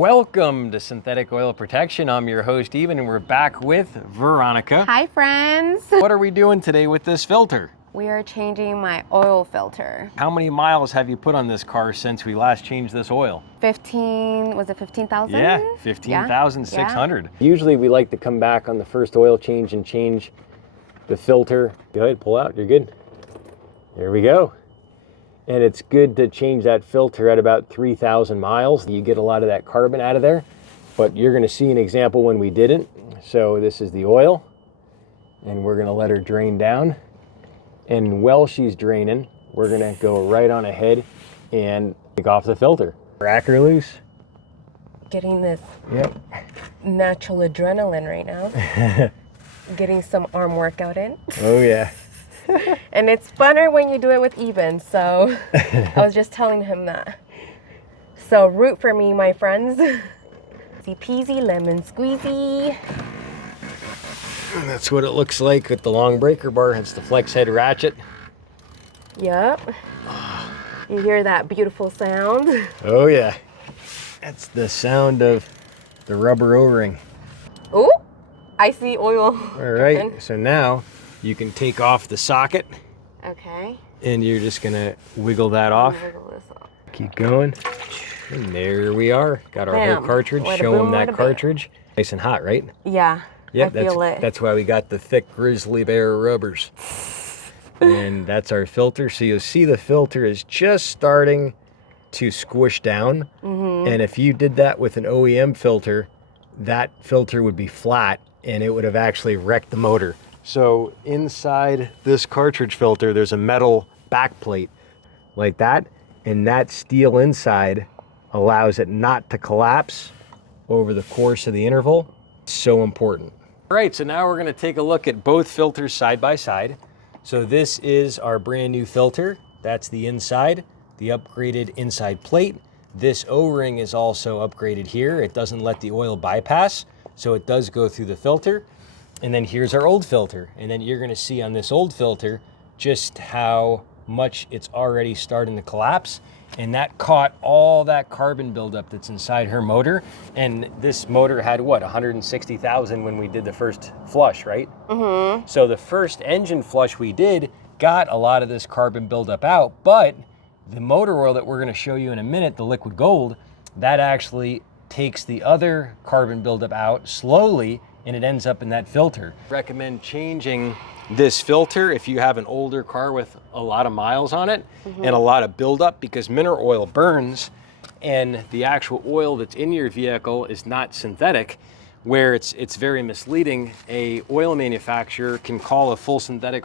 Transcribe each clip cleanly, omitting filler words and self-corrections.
Welcome to Synthetic Oil Protection. I'm your host, Eben, and we're back with Veronica. Hi, friends. What are we doing today with this filter? We are changing my oil filter. How many miles have you put on this car since we last changed this oil? 15, was it 15,000? Yeah, 15,600. Yeah. Usually we like to come back on the first oil change and change the filter. Go ahead, pull out, you're good. There we go. And it's good to change that filter at about 3,000 miles. You get a lot of that carbon out of there, but you're gonna see an example when we didn't. So this is the oil, and we're gonna let her drain down. And while she's draining, we're gonna go right on ahead and take off the filter. Rack her loose. Getting this natural adrenaline right now. Getting some arm workout in. Oh yeah. And it's funner when you do it with Eben, so I was just telling him that. So root for me, my friends. Easy peasy lemon squeezy. And that's what it looks like with the long breaker bar. It's the flex head ratchet. Yep. You hear that beautiful sound? Oh yeah. That's the sound of the rubber O-ring. Ooh, I see oil. All right, so now you can take off the socket. Okay. And you're just gonna wiggle that off. Wiggle this off. Keep going. And there we are. Got our whole cartridge. Show them that cartridge. Nice and hot, right? Yeah. Yep, I feel it. That's why we got the thick grizzly bear rubbers. And that's our filter. So you'll see the filter is just starting to squish down. And if you did that with an OEM filter, that filter would be flat and it would have actually wrecked the motor. So inside this cartridge filter, there's a metal back plate like that. And that steel inside allows it not to collapse over the course of the interval. It's so important. All right, so now we're gonna take a look at both filters side by side. So this is our brand new filter. That's the inside, the upgraded inside plate. This O-ring is also upgraded here. It doesn't let the oil bypass, so it does go through the filter. And then here's our old filter. And then you're gonna see on this old filter just how much it's already starting to collapse. And that caught all that carbon buildup that's inside her motor. And this motor had what, 160,000 when we did the first flush, right? So the first engine flush we did got a lot of this carbon buildup out, but the motor oil that we're gonna show you in a minute, the liquid gold, that actually takes the other carbon buildup out slowly, and it ends up in that filter. Recommend changing this filter if you have an older car with a lot of miles on it and a lot of buildup, because mineral oil burns and the actual oil that's in your vehicle is not synthetic, where it's very misleading. A oil manufacturer can call a full synthetic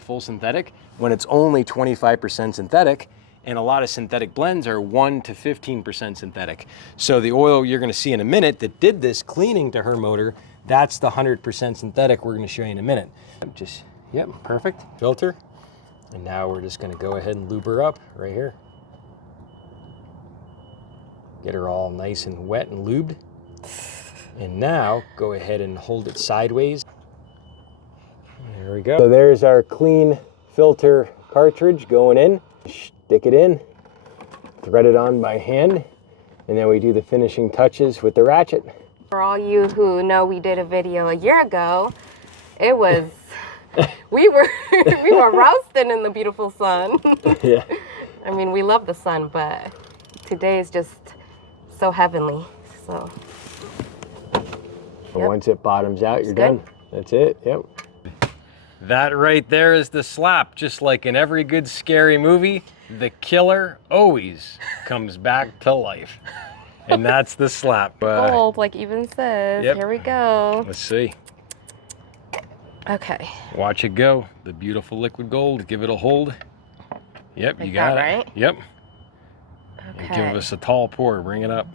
when it's only 25% synthetic, and a lot of synthetic blends are 1 to 15% synthetic. So the oil you're gonna see in a minute that did this cleaning to her motor, that's the 100% synthetic we're gonna show you in a minute. Yep, perfect. Filter. And now we're just gonna go ahead and lube her up right here. Get her all nice and wet and lubed. And now go ahead and hold it sideways. There we go. So there's our clean filter cartridge going in. Stick it in, thread it on by hand, and then we do the finishing touches with the ratchet. For all you who know, we did a video a year ago. It was, we were roasting in the beautiful sun. Yeah. I mean, we love the sun, but today is just so heavenly. So. Once it bottoms out, you're done. That's it. Yep. That right there is the slap. Just like in every good scary movie, the killer always comes back to life. And that's the slap. Gold, like Eben says. Yep. Here we go. Let's see. Okay. Watch it go. The beautiful liquid gold. Give it a hold. Yep, you got it. Right? Yep. Okay. And give us a tall pour. Bring it up.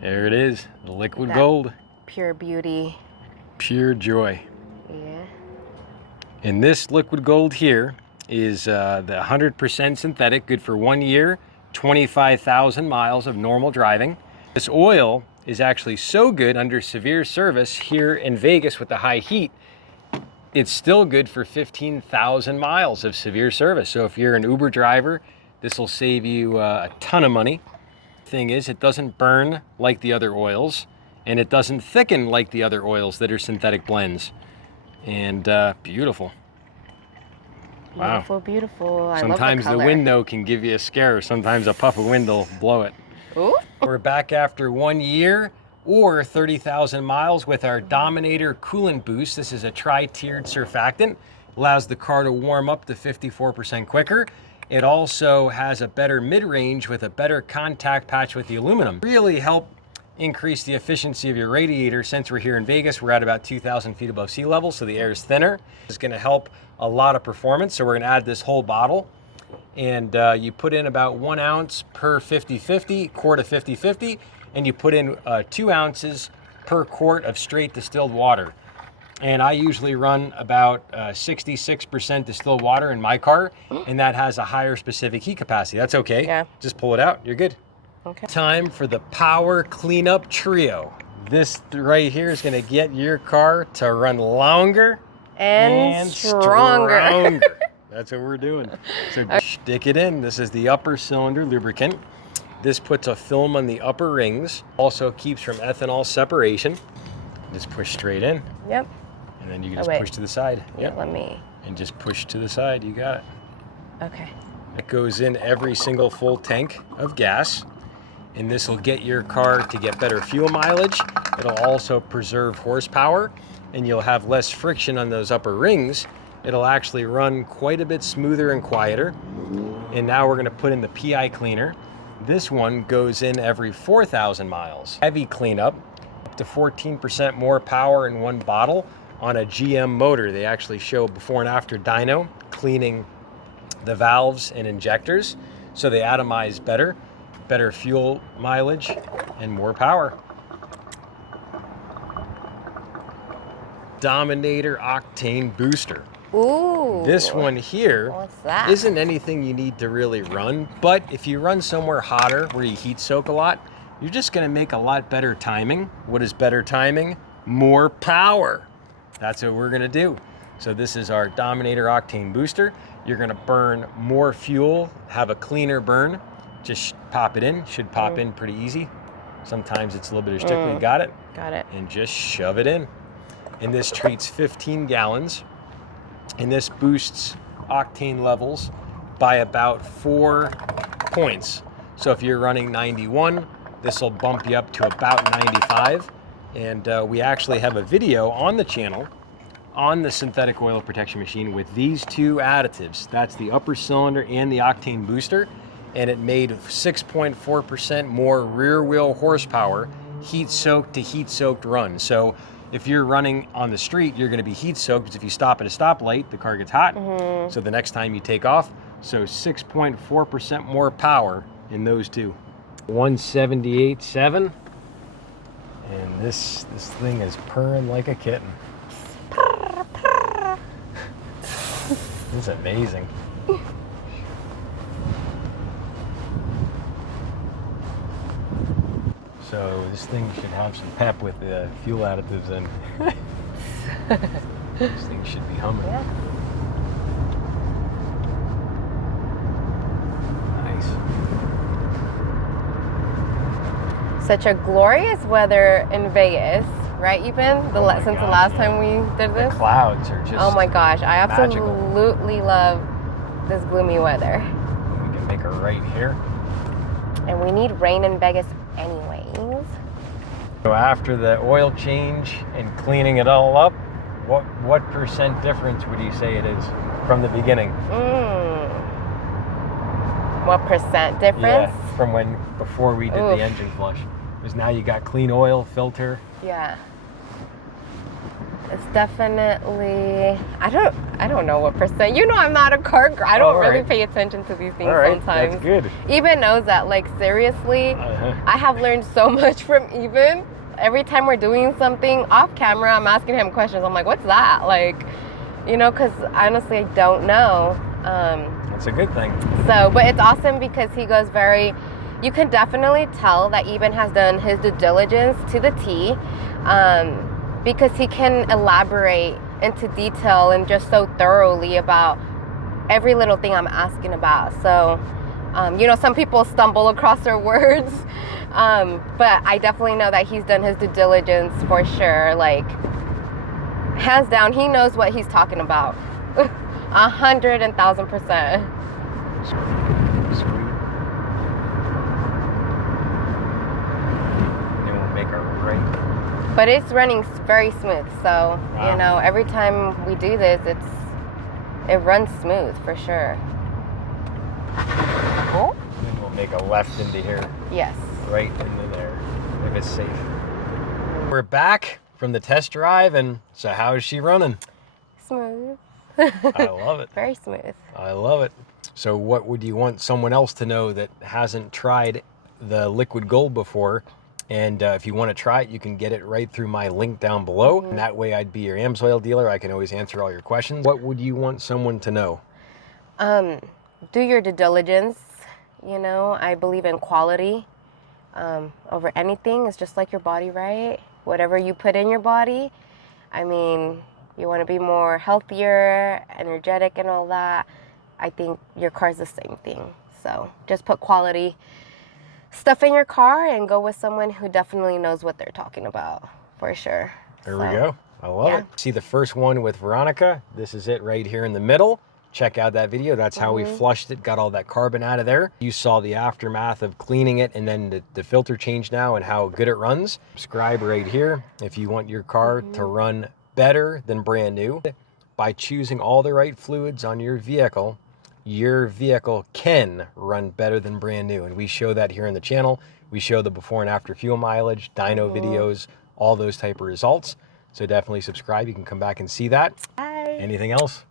There it is. The liquid gold. Pure beauty. Pure joy. Yeah. And this liquid gold here is the 100% synthetic, good for 1 year, 25,000 miles of normal driving. This oil is actually so good under severe service here in Vegas with the high heat, it's still good for 15,000 miles of severe service. So if you're an Uber driver, this will save you a ton of money. Thing is, it doesn't burn like the other oils, and it doesn't thicken like the other oils that are synthetic blends. And beautiful. Wow. Beautiful, beautiful. I Sometimes love the wind though can give you a scare. Sometimes a puff of wind will blow it. Ooh. We're back after 1 year or 30,000 miles with our Dominator Coolant Boost. This is a tri-tiered surfactant. Allows the car to warm up to 54% quicker. It also has a better mid-range with a better contact patch with the aluminum. Really help increase the efficiency of your radiator. Since we're here in Vegas, we're at about 2,000 feet above sea level, so the air is thinner. It's gonna help a lot of performance, so we're gonna add this whole bottle. And you put in about 1 ounce per 50-50, quart of 50-50, and you put in 2 ounces per quart of straight distilled water. And I usually run about 66% distilled water in my car, and that has a higher specific heat capacity. That's okay. Yeah. Just pull it out, you're good. Okay. Time for the Power Cleanup Trio. This right here is gonna get your car to run longer And stronger. That's what we're doing. So stick it in. This is the upper cylinder lubricant. This puts a film on the upper rings. Also keeps from ethanol separation. Just push straight in. Yep. And then you can just push to the side. Yep. Let me. And just push to the side. You got it. Okay. It goes in every single full tank of gas. And this will get your car to get better fuel mileage. It'll also preserve horsepower, and you'll have less friction on those upper rings. It'll actually run quite a bit smoother and quieter. And now we're gonna put in the PI cleaner. This one goes in every 4,000 miles. Heavy cleanup, up to 14% more power in one bottle on a GM motor. They actually show before and after dyno cleaning the valves and injectors, so they atomize better fuel mileage and more power. Dominator Octane Booster. Ooh. This one here What's that? isn't anything you need to really run, but if you run somewhere hotter where you heat soak a lot, you're just gonna make a lot better timing. What is better timing? More power. That's what we're gonna do. So this is our Dominator Octane Booster. You're gonna burn more fuel, have a cleaner burn. Just pop it in, should pop in pretty easy. Sometimes it's a little bit of stickly, you got it? Got it. And just shove it in. And this treats 15 gallons. And this boosts octane levels by about 4 points. So if you're running 91, this will bump you up to about 95. And we actually have a video on the channel on the synthetic oil protection machine with these two additives. That's the upper cylinder and the octane booster. And it made 6.4% more rear wheel horsepower, heat soaked to heat soaked run. So if you're running on the street, you're gonna be heat soaked, because if you stop at a stoplight, the car gets hot. So the next time you take off, so 6.4% more power in those two. 178.7, and this thing is purring like a kitten. This is amazing. So this thing should have some pep with the fuel additives in. This thing should be humming. Yeah. Nice. Such a glorious weather in Vegas, right, Eben? Since the last time we did this? The clouds are just Oh my gosh, I magical. absolutely love this gloomy weather. We can make a right here. And we need rain in Vegas anyways. So after the oil change and cleaning it all up, what percent difference would you say it is from the beginning? What percent difference? Yeah, from before we did the engine flush. Because now you got clean oil, filter. Yeah. It's definitely, I don't know what percent. You know, I'm not a car girl. I don't really pay attention to these things sometimes. That's good. Eben knows that, like, seriously, I have learned so much from Eben. Every time we're doing something off camera, I'm asking him questions. I'm like, what's that? Like, you know, because honestly, I don't know. That's a good thing. So, but it's awesome because he goes you can definitely tell that Eben has done his due diligence to the T, because he can elaborate into detail and just so thoroughly about every little thing I'm asking about. So You know, some people stumble across their words, but I definitely know that he's done his due diligence for sure. Like, hands down, he knows what he's talking about. 100,000%. But it's running very smooth, so wow. You know, every time we do this, it runs smooth for sure. Cool. And we'll make a left into here. Yes. Right into there, if it's safe. We're back from the test drive, and so how is she running? Smooth. I love it. Very smooth. I love it. So what would you want someone else to know that hasn't tried the liquid gold before? And if you want to try it, you can get it right through my link down below. And that way I'd be your AMSOIL dealer. I can always answer all your questions. What would you want someone to know? Do your due diligence. You know, I believe in quality over anything. It's just like your body, right? Whatever you put in your body, I mean, you want to be more healthier, energetic and all that. I think your car's the same thing. So just put quality stuff in your car and go with someone who definitely knows what they're talking about, for sure. There we go. I love it. See the first one with Veronica? This is it right here in the middle. Check out that video. That's how we flushed it, got all that carbon out of there. You saw the aftermath of cleaning it and then the filter change now and how good it runs. Subscribe right here if you want your car to run better than brand new. By choosing all the right fluids on your vehicle can run better than brand new. And we show that here on the channel. We show the before and after fuel mileage, dyno videos, all those type of results. So definitely subscribe. You can come back and see that. Bye. Anything else?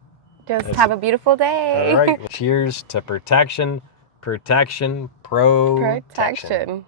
Just have a beautiful day. All right. Cheers to protection, protection, protection.